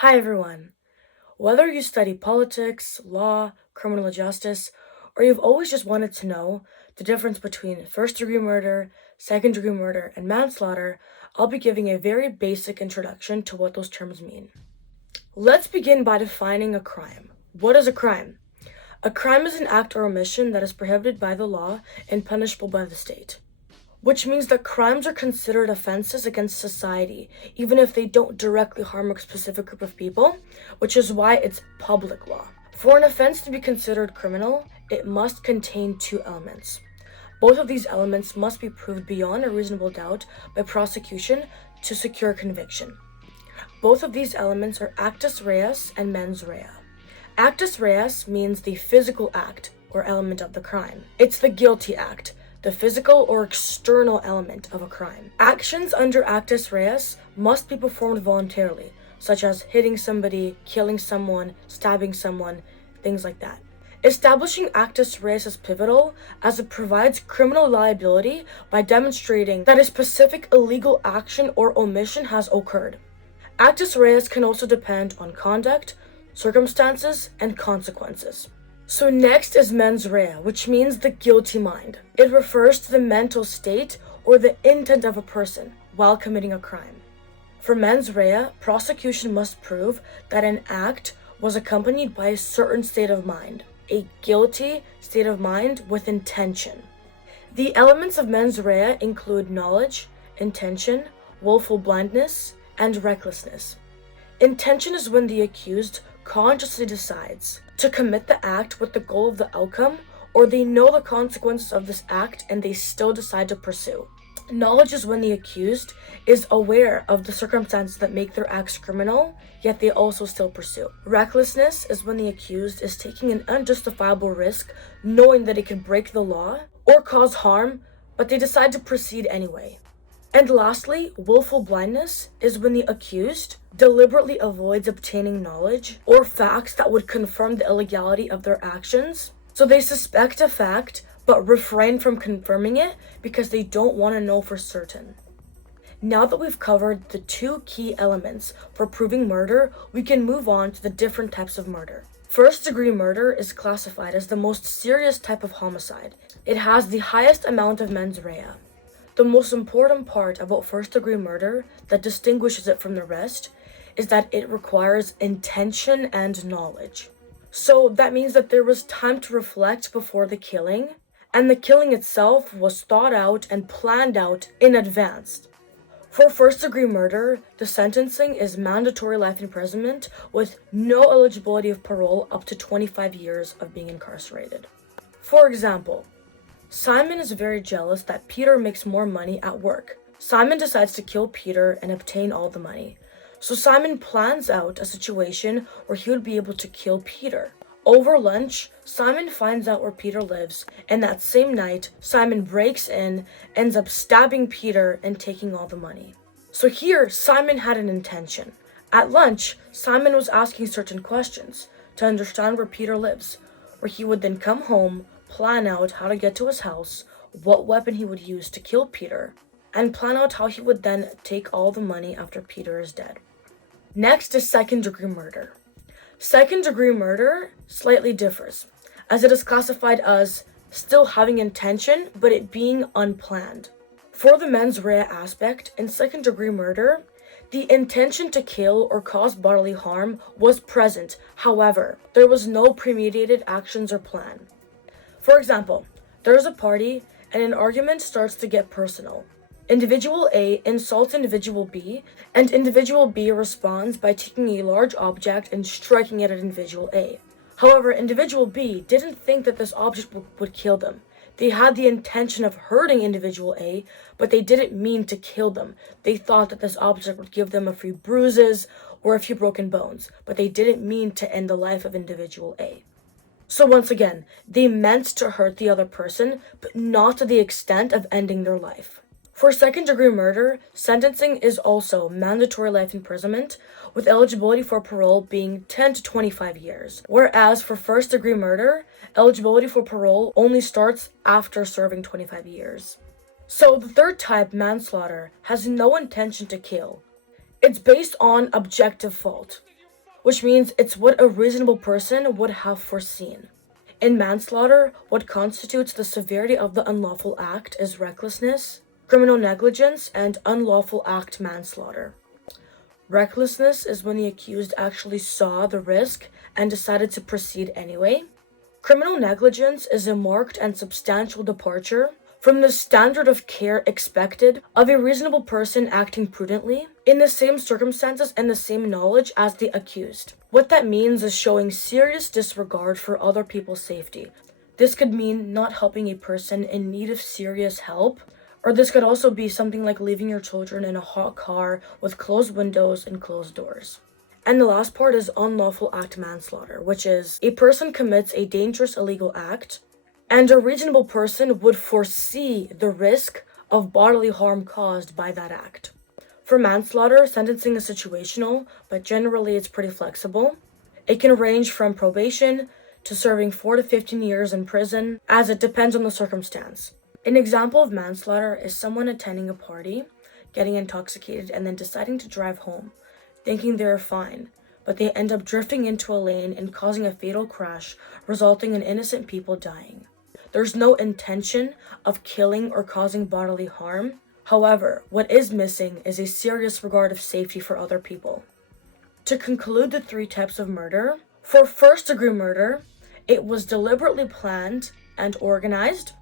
Hi everyone. Whether you study politics, law, criminal justice, or you've always just wanted to know the difference between first-degree murder, second-degree murder, and manslaughter, I'll be giving a very basic introduction to what those terms mean. Let's begin by defining a crime. What is a crime? A crime is an act or omission that is prohibited by the law and punishable by the state, which means that crimes are considered offenses against society, even if they don't directly harm a specific group of people, which is why it's public law. For an offense to be considered criminal, it must contain two elements. Both of these elements must be proved beyond a reasonable doubt by prosecution to secure conviction. Both of these elements are actus reus and mens rea. Actus reus means the physical act or element of the crime. It's the guilty act, the physical or external element of a crime. Actions under actus reus must be performed voluntarily, such as hitting somebody, killing someone, stabbing someone, things like that. Establishing actus reus is pivotal as it provides criminal liability by demonstrating that a specific illegal action or omission has occurred. Actus reus can also depend on conduct, circumstances, and consequences. So next is mens rea, which means the guilty mind. It refers to the mental state or the intent of a person while committing a crime. For mens rea, prosecution must prove that an act was accompanied by a certain state of mind, a guilty state of mind with intention. The elements of mens rea include knowledge, intention, willful blindness, and recklessness. Intention is when the accused consciously decides to commit the act with the goal of the outcome, or they know the consequences of this act and they still decide to pursue. Knowledge is when the accused is aware of the circumstances that make their acts criminal, yet they also still pursue. Recklessness is when the accused is taking an unjustifiable risk, knowing that it could break the law or cause harm, but they decide to proceed anyway. And lastly, willful blindness is when the accused deliberately avoids obtaining knowledge or facts that would confirm the illegality of their actions. So they suspect a fact but refrain from confirming it because they don't want to know for certain. Now that we've covered the two key elements for proving murder, we can move on to the different types of murder. First-degree murder is classified as the most serious type of homicide. It has the highest amount of mens rea. The most important part about first-degree murder that distinguishes it from the rest is that it requires intention and knowledge. So that means that there was time to reflect before the killing, and the killing itself was thought out and planned out in advance. For first-degree murder, the sentencing is mandatory life imprisonment with no eligibility of parole up to 25 years of being incarcerated. For example, Simon is very jealous that Peter makes more money at work. Simon decides to kill Peter and obtain all the money. So Simon plans out a situation where he would be able to kill Peter. Over lunch, Simon finds out where Peter lives, and that same night, Simon breaks in, ends up stabbing Peter and taking all the money. So here, Simon had an intention. At lunch, Simon was asking certain questions to understand where Peter lives, where he would then come home, plan out how to get to his house, what weapon he would use to kill Peter, and plan out how he would then take all the money after Peter is dead. Next is second-degree murder. Second-degree murder slightly differs, as it is classified as still having intention, but it being unplanned. For the mens rea aspect, in second-degree murder, the intention to kill or cause bodily harm was present. However, there was no premeditated actions or plan. For example, there's a party and an argument starts to get personal. Individual A insults individual B, and individual B responds by taking a large object and striking it at individual A. However, individual B didn't think that this object would kill them. They had the intention of hurting individual A, but they didn't mean to kill them. They thought that this object would give them a few bruises or a few broken bones, but they didn't mean to end the life of individual A. So once again, they meant to hurt the other person, but not to the extent of ending their life. For second-degree murder, sentencing is also mandatory life imprisonment, with eligibility for parole being 10 to 25 years. Whereas for first-degree murder, eligibility for parole only starts after serving 25 years. So the third type, manslaughter, has no intention to kill. It's based on objective fault. which means it's what a reasonable person would have foreseen. In manslaughter, what constitutes the severity of the unlawful act is recklessness, criminal negligence, and unlawful act manslaughter. Recklessness is when the accused actually saw the risk and decided to proceed anyway. Criminal negligence is a marked and substantial departure from the standard of care expected of a reasonable person acting prudently in the same circumstances and the same knowledge as the accused. What that means is showing serious disregard for other people's safety. This could mean not helping a person in need of serious help, or this could also be something like leaving your children in a hot car with closed windows and closed doors. And the last part is unlawful act manslaughter, which is a person commits a dangerous illegal act, and a reasonable person would foresee the risk of bodily harm caused by that act. For manslaughter, sentencing is situational, but generally it's pretty flexible. It can range from probation to serving 4 to 15 years in prison, as it depends on the circumstance. An example of manslaughter is someone attending a party, getting intoxicated, and then deciding to drive home, thinking they're fine, but they end up drifting into a lane and causing a fatal crash, resulting in innocent people dying. There's no intention of killing or causing bodily harm. However, what is missing is a serious regard of safety for other people. To conclude the 3 types of murder, for first-degree murder, it was deliberately planned and organized.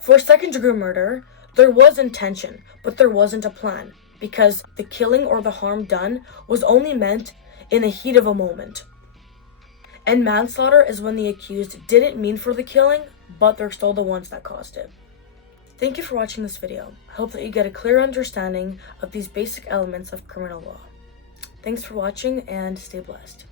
For second-degree murder, there was intention, but there wasn't a plan, because the killing or the harm done was only meant in the heat of a moment. And manslaughter is when the accused didn't mean for the killing, but they're still the ones that caused it. Thank you for watching this video. I hope that you get a clear understanding of these basic elements of criminal law. Thanks for watching and stay blessed.